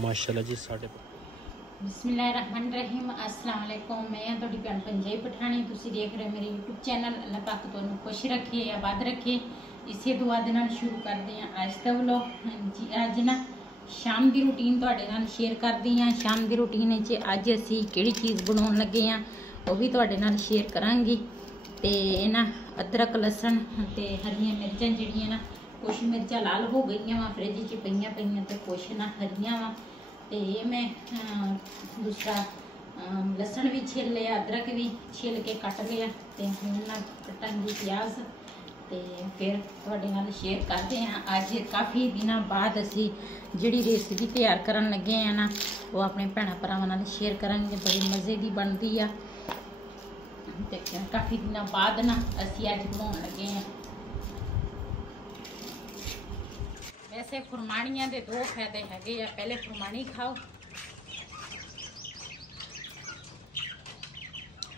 माशाल्लाह जी। साढ़े बिस्मिल्लाहिर्रहमानिर्रहीम। अस्सलाम वालेकुम। मैं थोड़ी भैन पंजाबी पठानी, तुसी देख रहे हो मेरे यूट्यूब चैनल। अल्लाह पाक तुहानू खुश रखे, आबाद रखे। इसे दुआ दे नाल शुरू करते हैं अज दा व्लॉग जी। अज ना शाम की रूटीन तुहाडे नाल शेयर करदी हां। शाम की रूटीन च अज असी किहड़ी चीज़ बनाउण लगे हां वो भी तुहाडे नाल शेयर करांगी। ते ना अदरक लसन ते हरियां मिर्चां जिहड़ियां ना, कुछ मिर्चां लाल हो गई वा फ्रिज च पईयां पईयां ते कुछ ना हरियां वा। ते मैं दूसरा लसन भी छिल लिया, अदरक भी छिल के कट लिया। ते हुण ना कटांगी प्याज ते फिर तुहाडे नाल शेयर करते हैं। अज काफ़ी दिनों बाद असी जिहड़ी रेसिपी तैयार करन लगे हैं ना वो अपने भैणां भरावां नाल शेयर करांगे। बड़ी मज़े की बनती आ ते काफ़ी दिनों बाद ना असी अज बनाउण लगे हैं। वैसे खुरमानियां दे दो फायदे हैगे आ। पहले खुरमानी खाओ,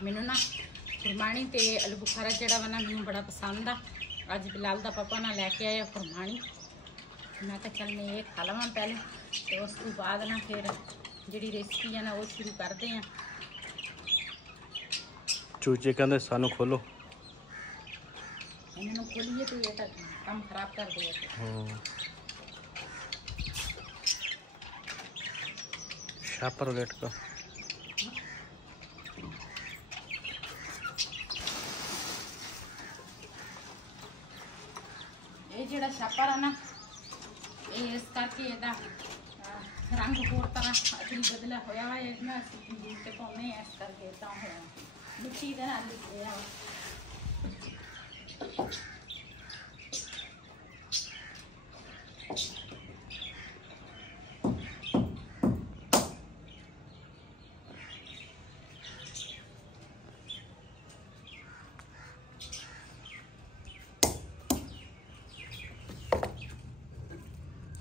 मैनू ना खुरमानी ते आलू बुखारा जिहड़ा वा ना मैनू बड़ा पसंद आ। अज बिलाल दा पापा ना लैके आया खुरमानी, मैं कहा चल मैं ये खा लवां पहले, तो उस तो बाद ना फिर जिहड़ी रेसिपी है ना वो शुरू करते हैं। चूचे कहंदे सानू खोलो, इन्होंने खोलिए तो ये काम खराब कर दिया। शापर लेट का ये जिहड़ा छापर है ना ये इस करके ਇਹਦਾ रंग होर तरह अजली बदला होया वा। ना तंदूर ते पाउने इस करके इदां होया मिट्टी दे नाल लिया।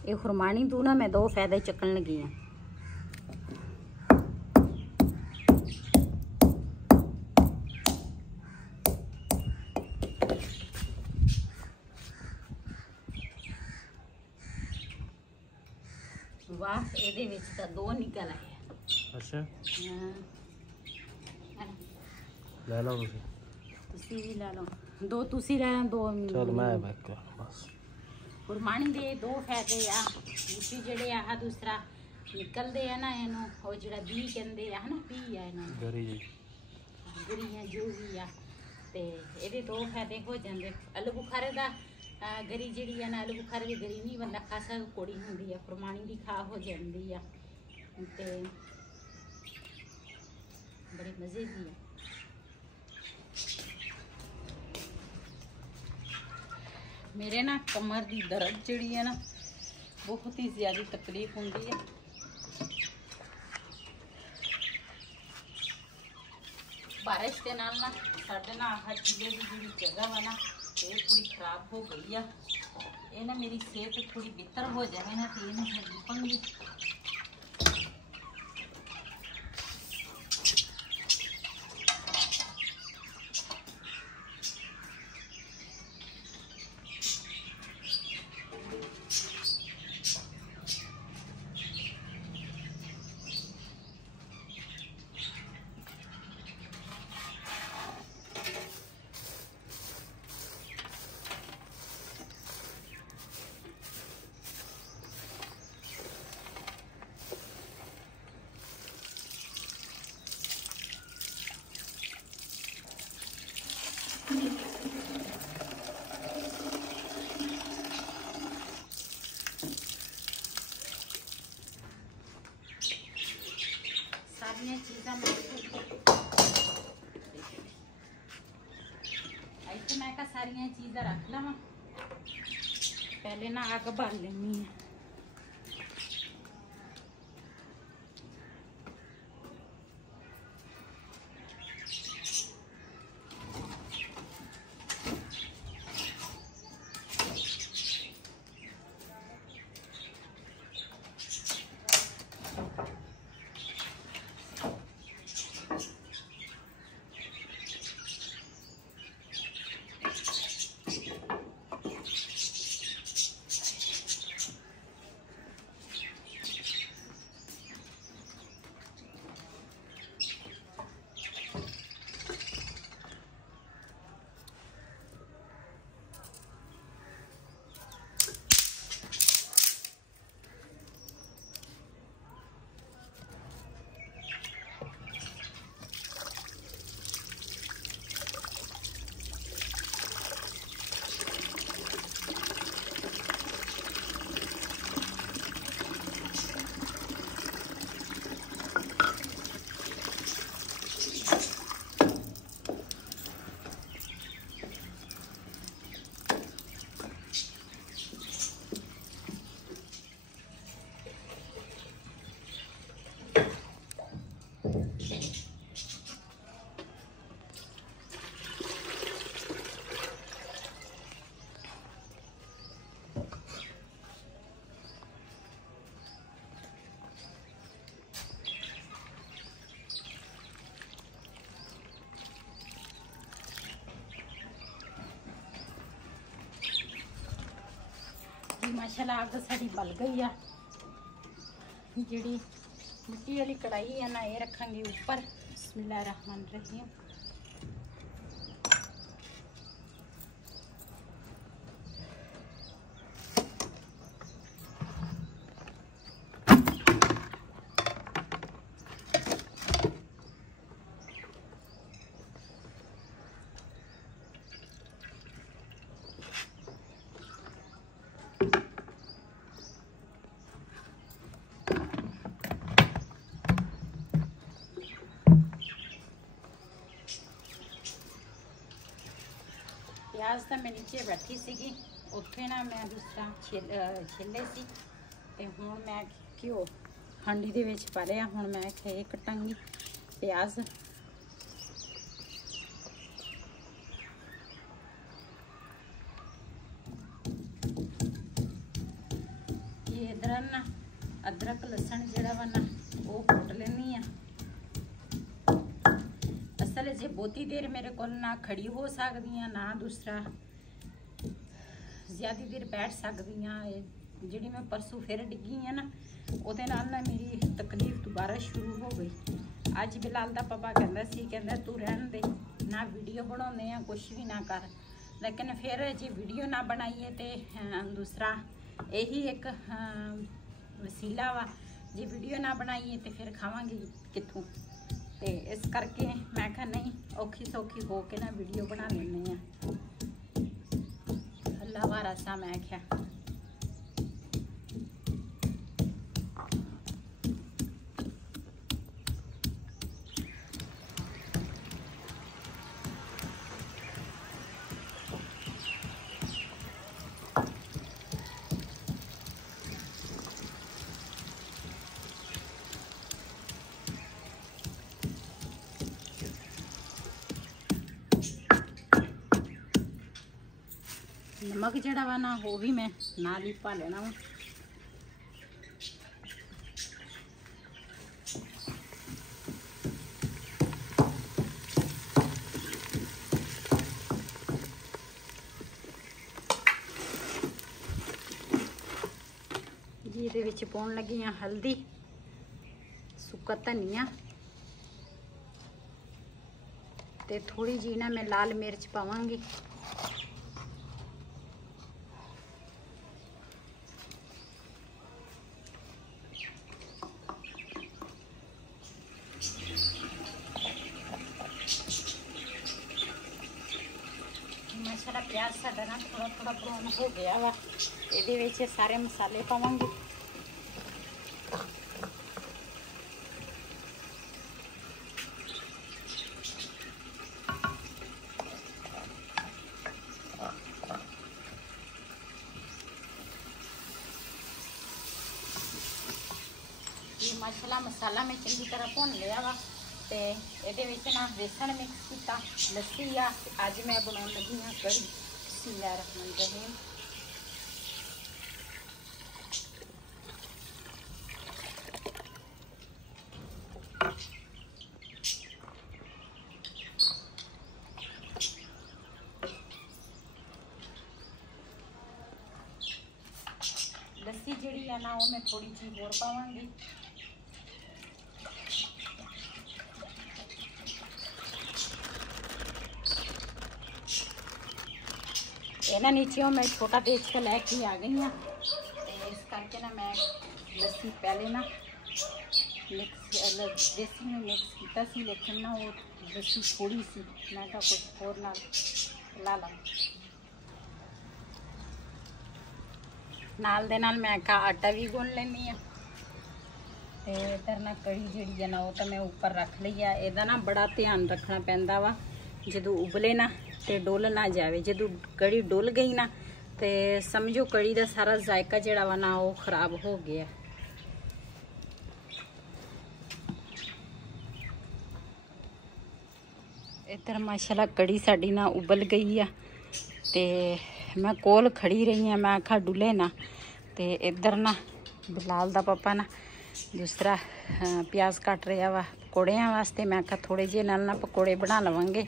ये खुरमानी तू ना मैं दो फायदे चकन लगी हैं। वाह ਇਹਦੇ ਵਿੱਚ ਤਾਂ ਦੋ ਨਿਕਲ ਆਏ। ਅੱਛਾ ਲੈ ਲਓ ਤੁਸੀਂ ਵੀ ਲੈ ਲਓ। ਦੋ ਤੁਸੀਂ ਲੈ ਲਓ, ਦੋ ਚਲ ਮੈਂ ਬੈਕ ਬਸ। खुरमानी दे दो फायदे आ। बूटी जिहड़े आ दूसरा निकलते हैं ना इनू वो जिहड़ा बी कहंदे आ ना, बी आ इन्हां गरी जी गरियां जो भी आ ते इहदे दो फायदे हो जांदे। आलू बुखारे दा गरी जिहड़ी है ना, आलू बुखारे दी गरी नहीं बंदा खा सकदा, कोड़ी हुंदी आ। खुरमानी दी खा हो जांदी आ ते बड़ी मज़े दी आ। मेरे ना कमर की दर्द जिहड़ी है ना बहुत ही ज़्यादा तकलीफ होंदी है। बारिश के नाल ना साडे ना आह चूल्हे की जिहड़ी जगह वा ना ये थोड़ी खराब हो गई है। ये ना मेरी सेहत थोड़ी बेहतर हो जाए ना तो ये लिपंगी। सारिया चीज़ा ऐसे मैं का सारिया चीज़ा रख लवा। पहले ना आग बाल लेनी है। माशाल्लाह आग साड़ी बल गई आ। जी मिट्टी वाली कढ़ाई है ना ये रखांगे ऊपर। बिस्मिल्लाहिर्रहमानिर्रहीम। प्याज तो मैं नीचे बैठी सी उत्थे ना मैं दूसरा छिले सी ते हुण मैं घिओ हांडी दे विच पा लिया। हुण मैं ये कटांगी प्याज। ये इधर ना अदरक लसन जिहड़ा वा ना वो कुट लैनी आ। असल जे बहुती देर मेरे को ना खड़ी हो सकदी ना दूसरा ज़्यादा देर बैठ सकदी। जी मैं परसों फिर डिगी है ना उहदे नाल ना मेरी तकलीफ दोबारा शुरू हो गई। अज बिलाल दा पापा कहंदा तू रहन दे ना वीडियो बनाउने आ कुछ भी ना कर। लेकिन फिर जे वीडियो ना बनाईए तो दूसरा यही एक वसीला वा। जे वीडियो ना बनाईए तो फिर खावांगे कित्थों। तो इस करके मैं कहा नहीं औखी सौखी हो के ना वीडियो बना लेने अल्लाह वारा सा। मैं क्या नमक जड़ा वा ना वो भी मैं नाल ही पा लेना वा। जी ये विच पाउण लगी हाँ हल्दी सुक्का धनिया ते थोड़ी जी ना मैं लाल मिर्च पावांगी। माशाला प्याज साडा ना थोड़ा थोड़ा ब्राउन हो गया वा। ये विच सारे मसाले पावांगे। ये माशाला मसाला मैं चंगी तरह भुन लिया वा। ते ये ना बेसन मिक्स किया लस्सी आ। अज मैं बनाने लगी हाँ कड़ी। बिस्मिल्लाहिर्रहमानिर्रहीम। लस्सी जी है ना वो मैं थोड़ी जी होर पावांगी। ना नीचे मैं छोटा देख के लैके आ गई हाँ। इस करके ना मैं लस्सी पहले ना मिक्स देसी में मिक्स किया सी। लेकिन ना वो लस्सी थोड़ी सी मैं कहा कुछ और ला ला नाल दे नाल मैं कहा आटा भी गुन लेनी है। तो इधर ना कड़ी जी है ना वो तो मैं ऊपर रख ली है। इहदा ना बड़ा ध्यान रखना पैंदा वा जदों उबले ना ते डुल ना जाए। जदों कड़ी डुल गई ना तो समझो कड़ी का सारा जायका जिहड़ा वा ना वो खराब हो गया। इधर माशाल्लाह कड़ी साड़ी ना उबल गई आ। ते मैं कोल खड़ी रही हाँ। मैं आखा डुले ना। तो इधर ना बिलाल दा पापा ना दूसरा प्याज कट रहा वा पकौड़ियाँ वास्ते। मैं आखा थोड़े जे नाल ना पकौड़े बना लवांगे।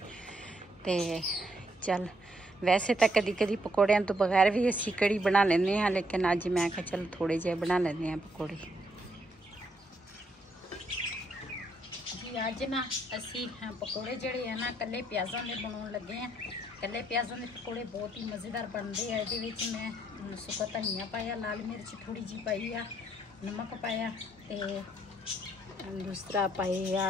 तो चल वैसे तो कदी कदी पकौड़ियां तो बगैर भी असी कड़ी बना लेंगे हाँ, लेकिन अज मैं कहा चल थोड़े जे बना लेंगे हैं पकौड़े जी। अज ना असी पकौड़े जड़े है ना कल्ले प्याज़ों के बनाने लगे हैं। कल्ले प्याज़ों के पकौड़े बहुत ही मज़ेदार बनते हैं। ये मैं सुक्का धनिया पाया, लाल मिर्च थोड़ी जी पाई आ, नमक पाया, तो दूसरा पाया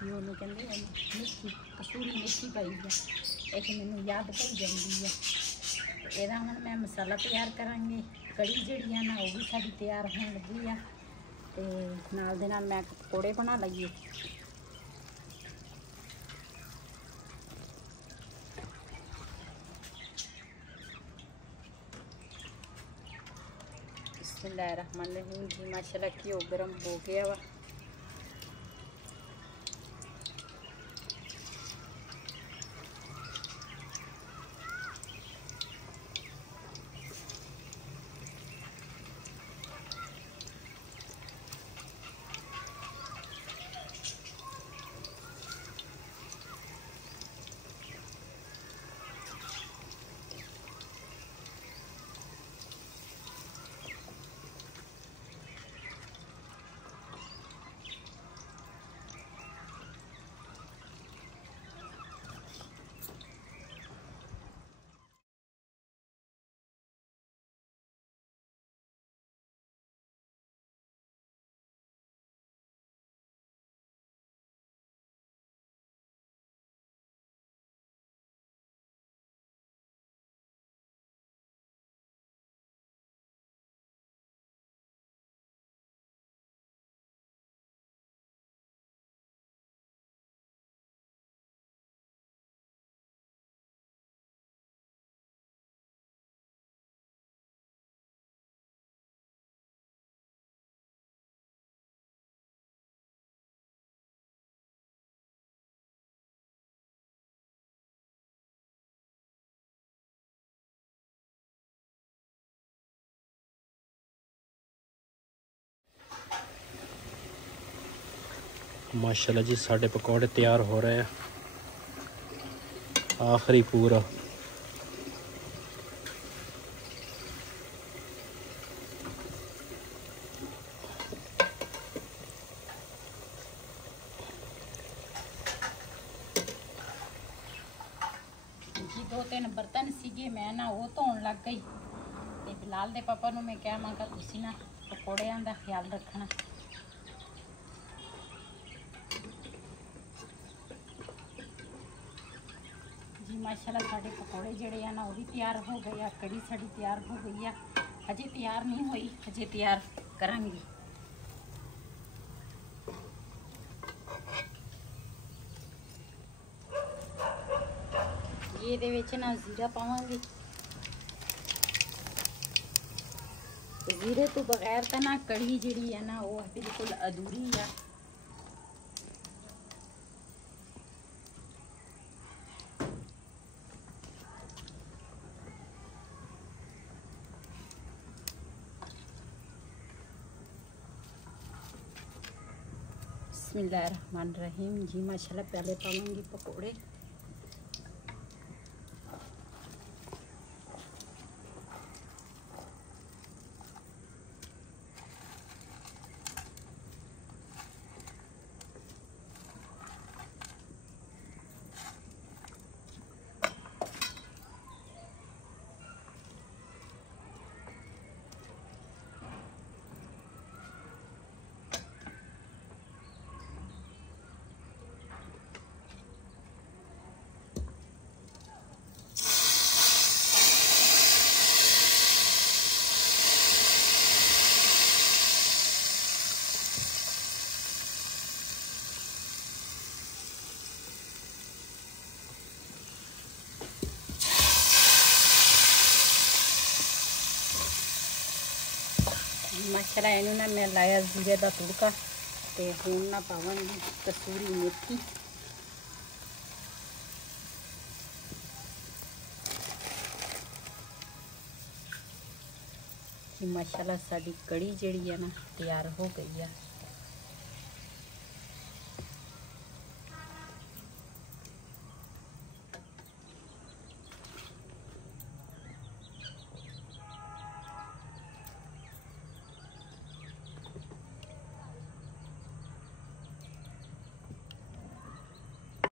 मेथी, कसूरी मेथी पाई है, एक मैनू याद भुल जाती है। यदा हम मैं मसाला तैयार करांगे। कड़ी जी है ना वो भी साड़ी तैयार होने लगी है, तो नाल दे नाल मैं पकौड़े बना लईए। बिस्मिल्लाहिर्रहमानिर्रहीम जी। माशाल्लाह घ्यो गर्म हो गया वा। माशाल्लाह जी साढ़े पकौड़े तैयार हो रहे हैं। आखिरी पूरा जी। 2-3 बर्तन सीगे, मैं ना वो धोन लग गई। तो बिलाल दे पापा नूं मैं कहा, मैं कहा तुसीं ना पकौड़ियां दा ख्याल रखना। जी माशाल्लाह साढ़े पकौड़े जड़े हैं ना वो भी तैयार हो गए हैं। कड़ी साड़ी तैयार हो गई है, अजे तैयार नहीं हुई, अजे तैयार करांगी। ये दे विच ना जीरा पावांगी। जीरे तो बगैर तो ना कड़ी जी है ना वो बिल्कुल अधूरी है। बिस्मिल्लाहिर्रहमानिर्रहीम जी। माशाल्लाह पहले पाऊंगी पकोड़े। माशाल्लाह इन्हों ना मैं लाया जीरे का तुड़का, तो हुण ना पावांगी कसूरी मेथी। माशाल्लाह साड़ी कड़ी जिहड़ी है ना तैयार हो गई है।